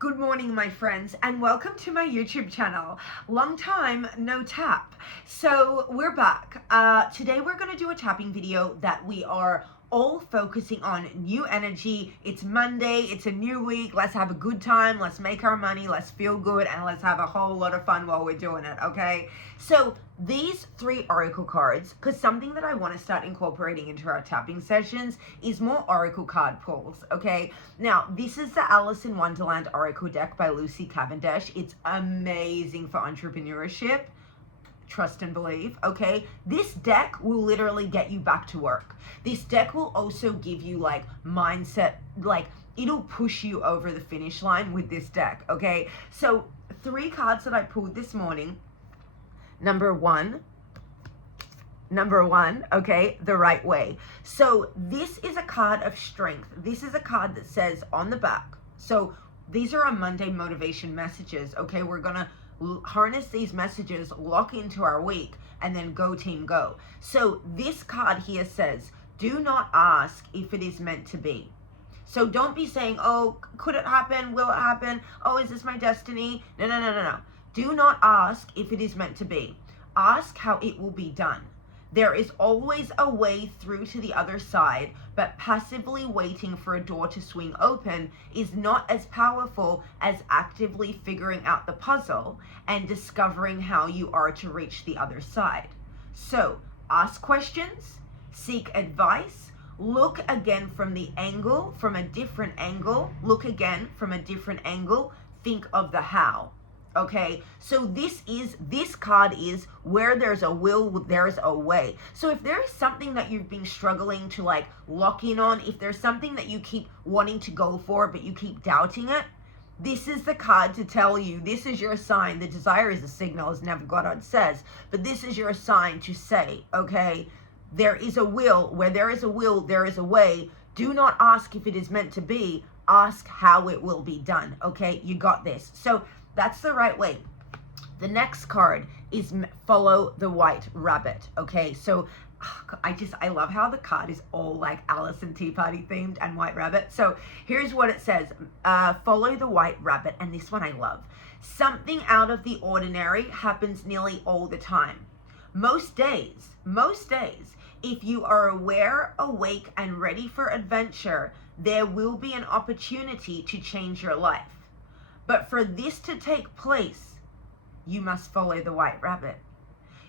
Good morning, my friends, and welcome to my YouTube channel. Long time no tap. So we're back. Today we're going to do a tapping video that we are all focusing on new energy. It's Monday, it's a new week. Let's have a good time, let's make our money, let's feel good, and let's have a whole lot of fun while we're doing it, okay? So these 3 oracle cards, because something that I want to start incorporating into our tapping sessions is more oracle card pulls, okay? Now, this is the Alice in Wonderland Oracle deck by Lucy Cavendish. It's amazing for entrepreneurship. Trust and believe, okay? This deck will literally get you back to work. This deck will also give you like mindset, like it'll push you over the finish line with this deck, okay? So 3 cards that I pulled this morning. Number one, okay, the right way. So this is a card of strength. This is a card that says on the back. So these are our Monday motivation messages, okay? We're gonna harness these messages, lock into our week, and then go team go. So this card here says, do not ask if it is meant to be. So don't be saying, oh, could it happen? Will it happen? Oh, is this my destiny? No. Do not ask if it is meant to be. Ask how it will be done. There is always a way through to the other side, but passively waiting for a door to swing open is not as powerful as actively figuring out the puzzle and discovering how you are to reach the other side. So, ask questions, seek advice, look again from a different angle, think of the how. Okay, so this card is where there's a will, there's a way. So if there is something that you've been struggling to like lock in on, if there's something that you keep wanting to go for but you keep doubting it, this is the card to tell you, this is your sign. The desire is a signal, as Neville Goddard says, but this is your sign to say, okay, there is a will. Where there is a will, there is a way. Do not ask if it is meant to be. Ask how it will be done. Okay, you got this. So that's the right way. The next card is follow the white rabbit. Okay, so I love how the card is all like Alice and Tea Party themed and white rabbit. So here's what it says. Follow the white rabbit. And this one I love. Something out of the ordinary happens nearly all the time. Most days, if you are aware, awake, and ready for adventure, there will be an opportunity to change your life. But for this to take place, you must follow the white rabbit.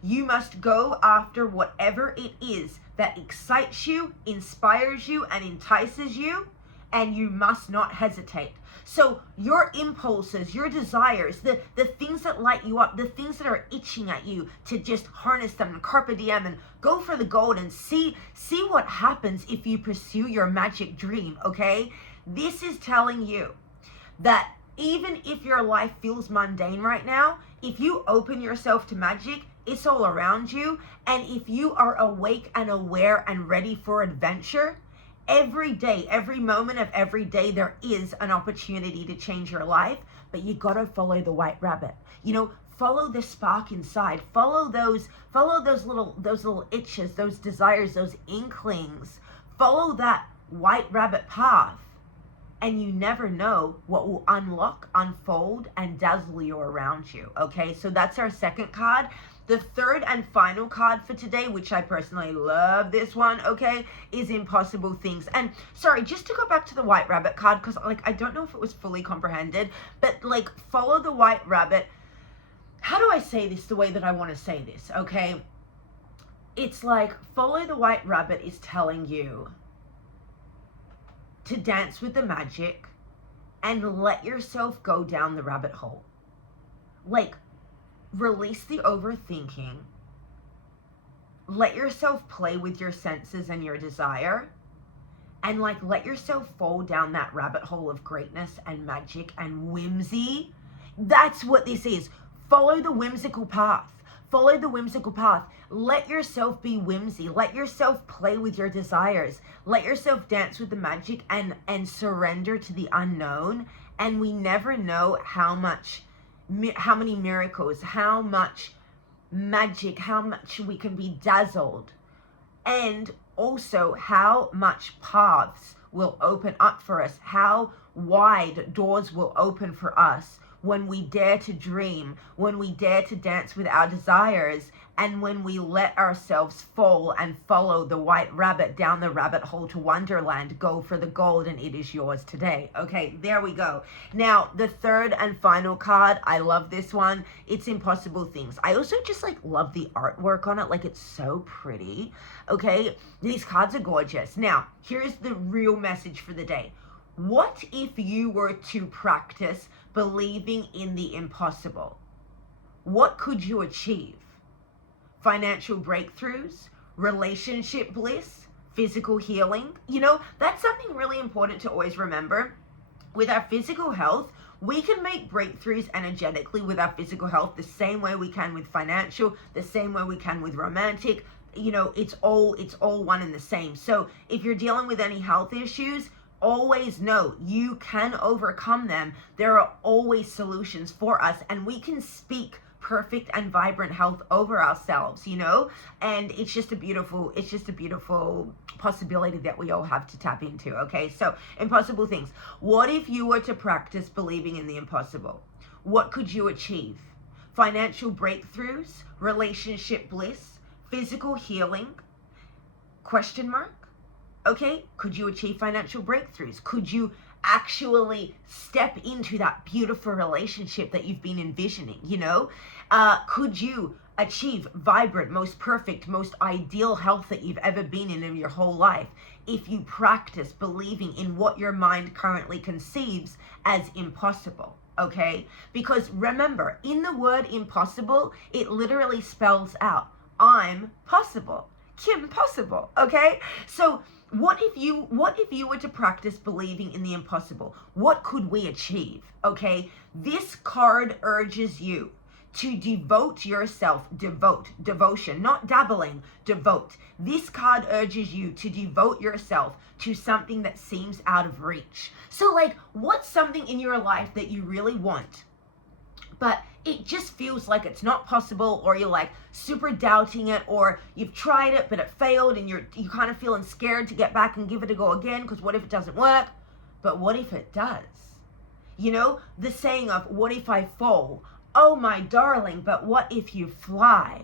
You must go after whatever it is that excites you, inspires you, and entices you, and you must not hesitate. So your impulses, your desires, the things that light you up, the things that are itching at you to just harness them and carpe diem and go for the gold and see what happens if you pursue your magic dream, okay? This is telling you that even if your life feels mundane right now, if you open yourself to magic, it's all around you. And if you are awake and aware and ready for adventure, every day, every moment of every day, there is an opportunity to change your life. But you gotta follow the white rabbit. You know, follow the spark inside. Follow those little itches, those desires, those inklings. Follow that white rabbit path. And you never know what will unlock, unfold, and dazzle you around you, okay? So that's our second card. The third and final card for today, which I personally love this one, okay, is Impossible Things. And sorry, just to go back to the white rabbit card, because like I don't know if it was fully comprehended, but like follow the white rabbit. How do I say this the way that I want to say this, okay? It's like follow the white rabbit is telling you to dance with the magic and let yourself go down the rabbit hole. Like, release the overthinking. Let yourself play with your senses and your desire. And like, let yourself fall down that rabbit hole of greatness and magic and whimsy. That's what this is. Follow the whimsical path. Follow the whimsical path. Let yourself be whimsy. Let yourself play with your desires. Let yourself dance with the magic and surrender to the unknown. And we never know how many miracles, how much magic, how much we can be dazzled. And also how much paths will open up for us, how wide doors will open for us when we dare to dream, when we dare to dance with our desires, and when we let ourselves fall and follow the white rabbit down the rabbit hole to Wonderland. Go for the gold and it is yours today. Okay, there we go. Now, the third and final card, I love this one. It's Impossible Things. I also just like love the artwork on it. Like, it's so pretty. Okay, these cards are gorgeous. Now, here's the real message for the day. What if you were to practice believing in the impossible? What could you achieve? Financial breakthroughs, relationship bliss, physical healing. You know, that's something really important to always remember. With our physical health, we can make breakthroughs energetically with our physical health the same way we can with financial, the same way we can with romantic. You know, it's all one and the same. So if you're dealing with any health issues, always know you can overcome them. There are always solutions for us, and we can speak perfect and vibrant health over ourselves, you know, and it's just a beautiful possibility that we all have to tap into. Okay, so impossible things. What if you were to practice believing in the impossible? What could you achieve? Financial breakthroughs, relationship bliss, physical healing, question mark. Okay, could you achieve financial breakthroughs? Could you actually step into that beautiful relationship that you've been envisioning, you know? Could you achieve vibrant, most perfect, most ideal health that you've ever been in your whole life if you practice believing in what your mind currently conceives as impossible? Okay, because remember, in the word impossible, it literally spells out, I'm possible, Kim possible. Okay, so what if you were to practice believing in the impossible? What could we achieve? Okay, this card urges you to devote yourself, devotion, not dabbling, devote. This card urges you to devote yourself to something that seems out of reach. So like, what's something in your life that you really want, but it just feels like it's not possible, or you're like super doubting it, or you've tried it but it failed and you're kind of feeling scared to get back and give it a go again, because what if it doesn't work? But what if it does? You know, the saying of, what if I fall? Oh my darling, but what if you fly?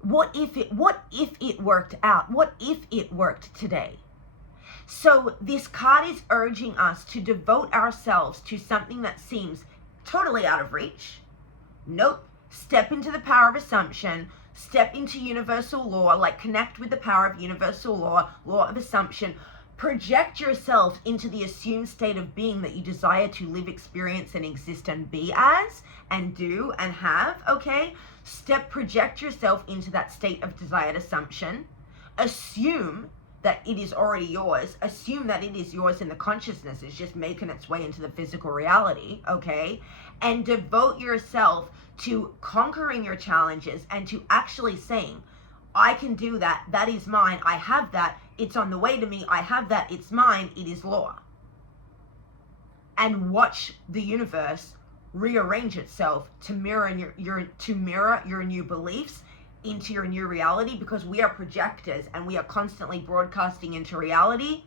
What if it worked out? What if it worked today? So this card is urging us to devote ourselves to something that seems totally out of reach. Nope. Step into the power of assumption. Step into universal law, like connect with the power of universal law of assumption. Project yourself into the assumed state of being that you desire to live, experience, and exist and be as, and do, and have, okay? Project yourself into that state of desired assumption. Assume that it is already yours. Assume that it is yours in the consciousness. It's just making its way into the physical reality, okay? And devote yourself to conquering your challenges and to actually saying, I can do that. That is mine. I have that. It's on the way to me. I have that. It's mine. It is law. And watch the universe rearrange itself to mirror your new beliefs into your new reality, because we are projectors and we are constantly broadcasting into reality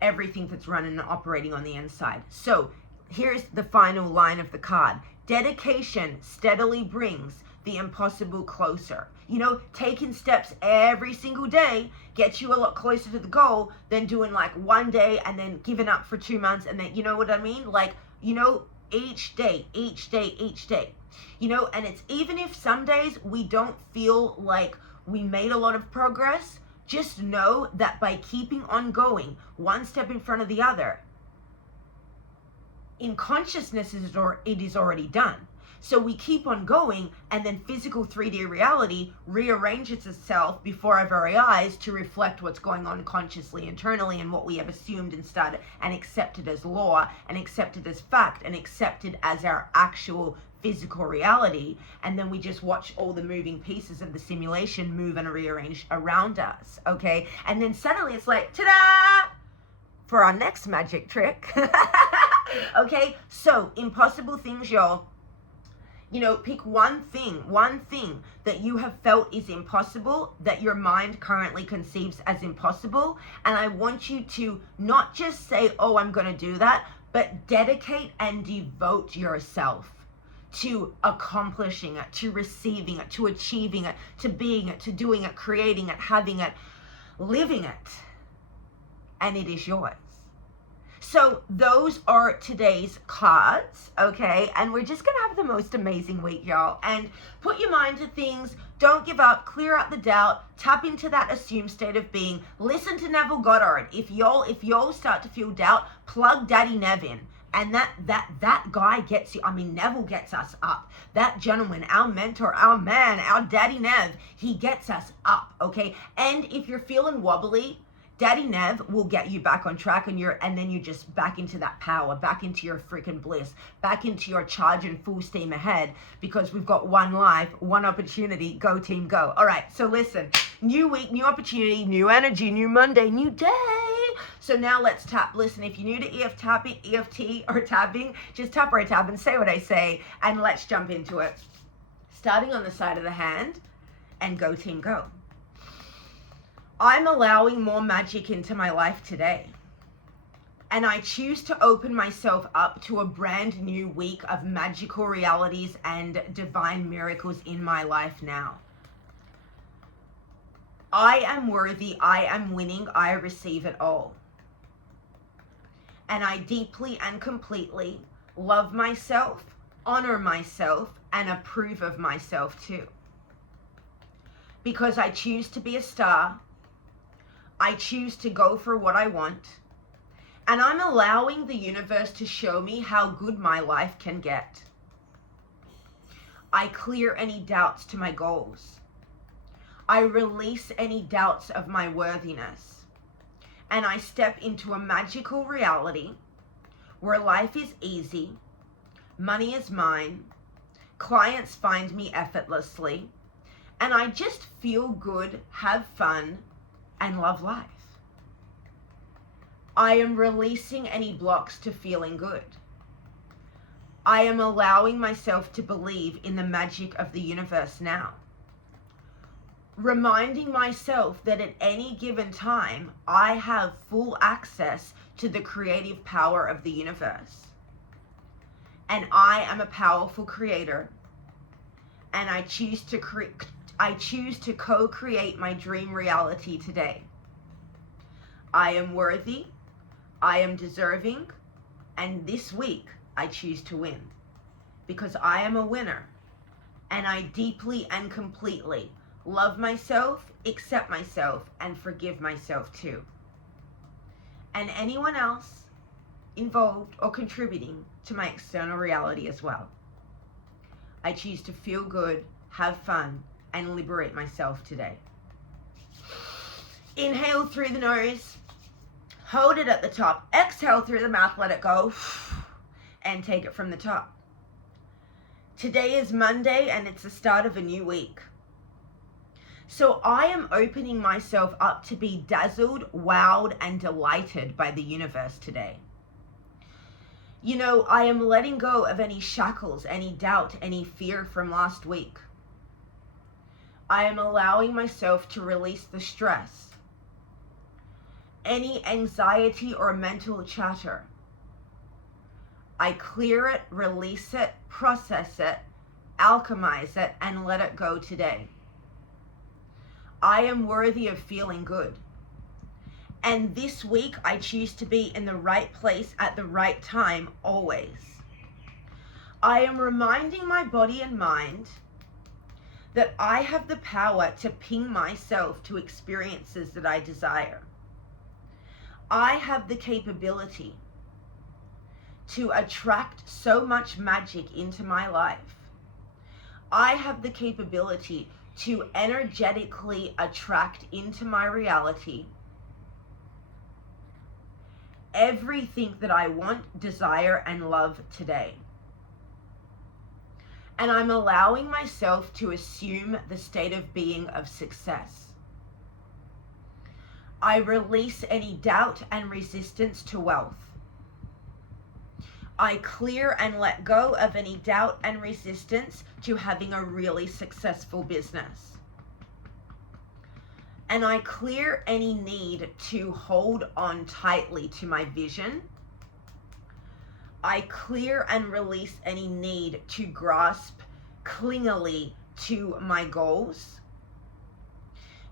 everything that's running and operating on the inside. So here's the final line of the card. Dedication steadily brings the impossible closer. You know, taking steps every single day gets you a lot closer to the goal than doing like one day and then giving up for 2 months and then, you know what I mean? Like, you know, each day. You know, and it's even if some days we don't feel like we made a lot of progress, just know that by keeping on going, one step in front of the other, in consciousness it is already done. So we keep on going, and then physical 3D reality rearranges itself before our very eyes to reflect what's going on consciously internally and what we have assumed and started and accepted as law and accepted as fact and accepted as our actual physical reality. And then we just watch all the moving pieces of the simulation move and rearrange around us, okay? And then suddenly it's like, ta-da! For our next magic trick. Okay, so impossible things, y'all. Pick one thing that you have felt is impossible, that your mind currently conceives as impossible. And I want you to not just say, oh, I'm going to do that, but dedicate and devote yourself to accomplishing it, to receiving it, to achieving it, to being it, to doing it, creating it, having it, living it. And it is yours. So those are today's cards, okay? And we're just going to have the most amazing week, y'all. And put your mind to things. Don't give up. Clear out the doubt. Tap into that assumed state of being. Listen to Neville Goddard. If y'all start to feel doubt, plug Daddy Nev in. And that guy gets you. I mean, Neville gets us up. That gentleman, our mentor, our man, our Daddy Nev, he gets us up, okay? And if you're feeling wobbly, Daddy Nev will get you back on track, and then you're just back into that power, back into your freaking bliss, back into your charge and full steam ahead, because we've got one life, one opportunity. Go team, go. All right, so listen, new week, new opportunity, new energy, new Monday, new day. So now let's tap. Listen, if you're new to EFT or tapping, just tap or tap and say what I say, and let's jump into it. Starting on the side of the hand, and go team, go. I'm allowing more magic into my life today. And I choose to open myself up to a brand new week of magical realities and divine miracles in my life now. I am worthy, I am winning, I receive it all. And I deeply and completely love myself, honor myself, and approve of myself too. Because I choose to be a star, I choose to go for what I want, and I'm allowing the universe to show me how good my life can get. I clear any doubts to my goals. I release any doubts of my worthiness, and I step into a magical reality where life is easy, money is mine, clients find me effortlessly, and I just feel good, have fun, and love life. I am releasing any blocks to feeling good. I am allowing myself to believe in the magic of the universe now. Reminding myself that at any given time, I have full access to the creative power of the universe. And I am a powerful creator. And I choose to co-create my dream reality today. I am worthy, I am deserving, and this week I choose to win. Because I am a winner, and I deeply and completely love myself, accept myself, and forgive myself too. And anyone else involved or contributing to my external reality as well. I choose to feel good, have fun, and liberate myself today. Inhale through the nose, hold it at the top, exhale through the mouth, let it go, and take it from the top. Today is Monday, and it's the start of a new week. So I am opening myself up to be dazzled, wowed, and delighted by the universe today. I am letting go of any shackles, any doubt, any fear from last week. I am allowing myself to release the stress, any anxiety or mental chatter. I clear it, release it, process it, alchemize it, and let it go today. I am worthy of feeling good. And this week, I choose to be in the right place at the right time, always. I am reminding my body and mind that I have the power to ping myself to experiences that I desire. I have the capability to attract so much magic into my life. I have the capability to energetically attract into my reality everything that I want, desire, and love today. And I'm allowing myself to assume the state of being of success. I release any doubt and resistance to wealth. I clear and let go of any doubt and resistance to having a really successful business. And I clear any need to hold on tightly to my vision. I clear and release any need to grasp clingily to my goals.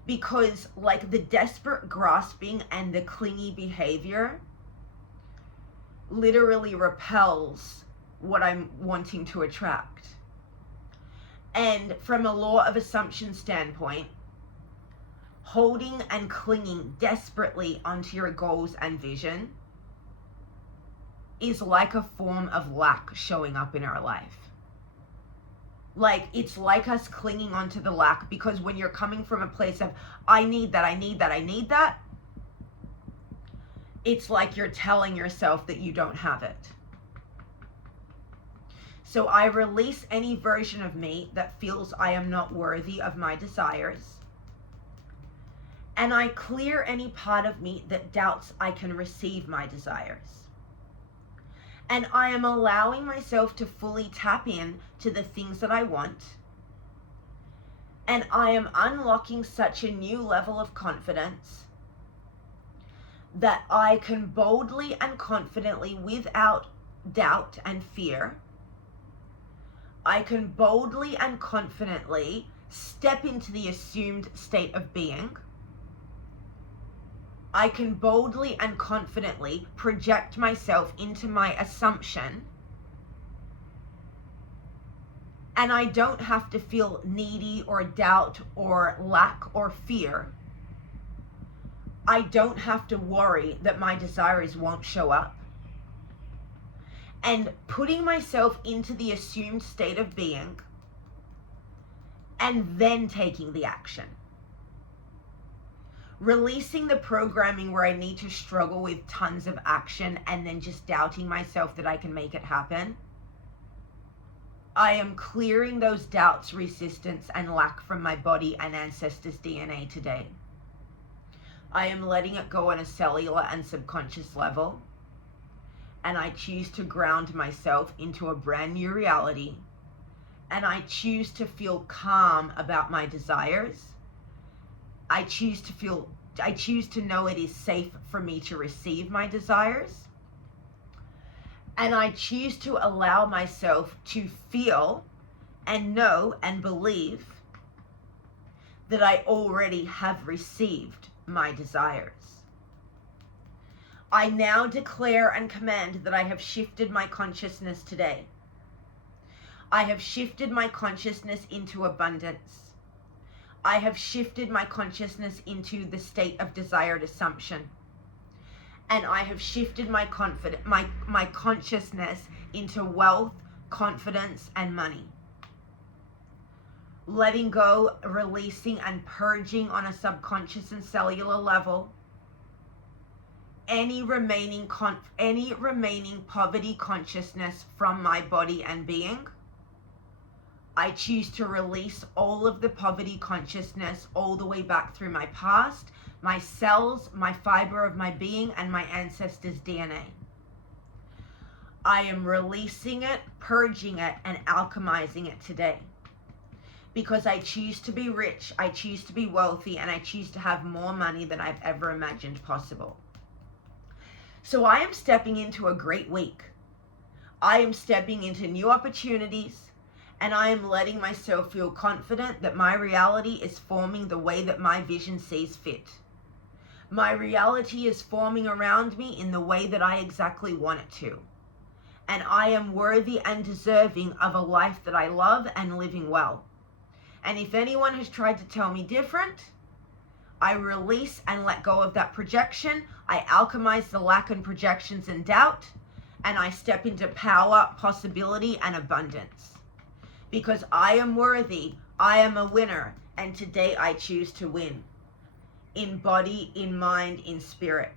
Because like the desperate grasping and the clingy behavior literally repels what I'm wanting to attract. And from a law of assumption standpoint, holding and clinging desperately onto your goals and vision is like a form of lack showing up in our life. Like, it's like us clinging onto the lack, because when you're coming from a place of, I need that, I need that, I need that, it's like you're telling yourself that you don't have it. So I release any version of me that feels I am not worthy of my desires. And I clear any part of me that doubts I can receive my desires. And I am allowing myself to fully tap in to the things that I want. And I am unlocking such a new level of confidence that I can boldly and confidently, without doubt and fear, I can boldly and confidently step into the assumed state of being. I can boldly and confidently project myself into my assumption. And I don't have to feel needy or doubt or lack or fear. I don't have to worry that my desires won't show up. And putting myself into the assumed state of being and then taking the action. Releasing the programming where I need to struggle with tons of action and then just doubting myself that I can make it happen. I am clearing those doubts, resistance, and lack from my body and ancestors' DNA today. I am letting it go on a cellular and subconscious level. And I choose to ground myself into a brand new reality. And I choose to feel calm about my desires. I choose to know it is safe for me to receive my desires. And I choose to allow myself to feel and know and believe that I already have received my desires. I now declare and command that I have shifted my consciousness today. I have shifted my consciousness into abundance. I have shifted my consciousness into the state of desired assumption. And I have shifted my consciousness into wealth, confidence, and money. Letting go, releasing, and purging on a subconscious and cellular level any remaining poverty consciousness from my body and being. I choose to release all of the poverty consciousness all the way back through my past, my cells, my fiber of my being, and my ancestors' DNA. I am releasing it, purging it, and alchemizing it today. Because I choose to be rich, I choose to be wealthy, and I choose to have more money than I've ever imagined possible. So I am stepping into a great week. I am stepping into new opportunities, and I am letting myself feel confident that my reality is forming the way that my vision sees fit. My reality is forming around me in the way that I exactly want it to. And I am worthy and deserving of a life that I love and living well. And if anyone has tried to tell me different, I release and let go of that projection. I alchemize the lack and projections and doubt, and I step into power, possibility, and abundance. Because I am worthy, I am a winner, and today I choose to win. In body, in mind, in spirit.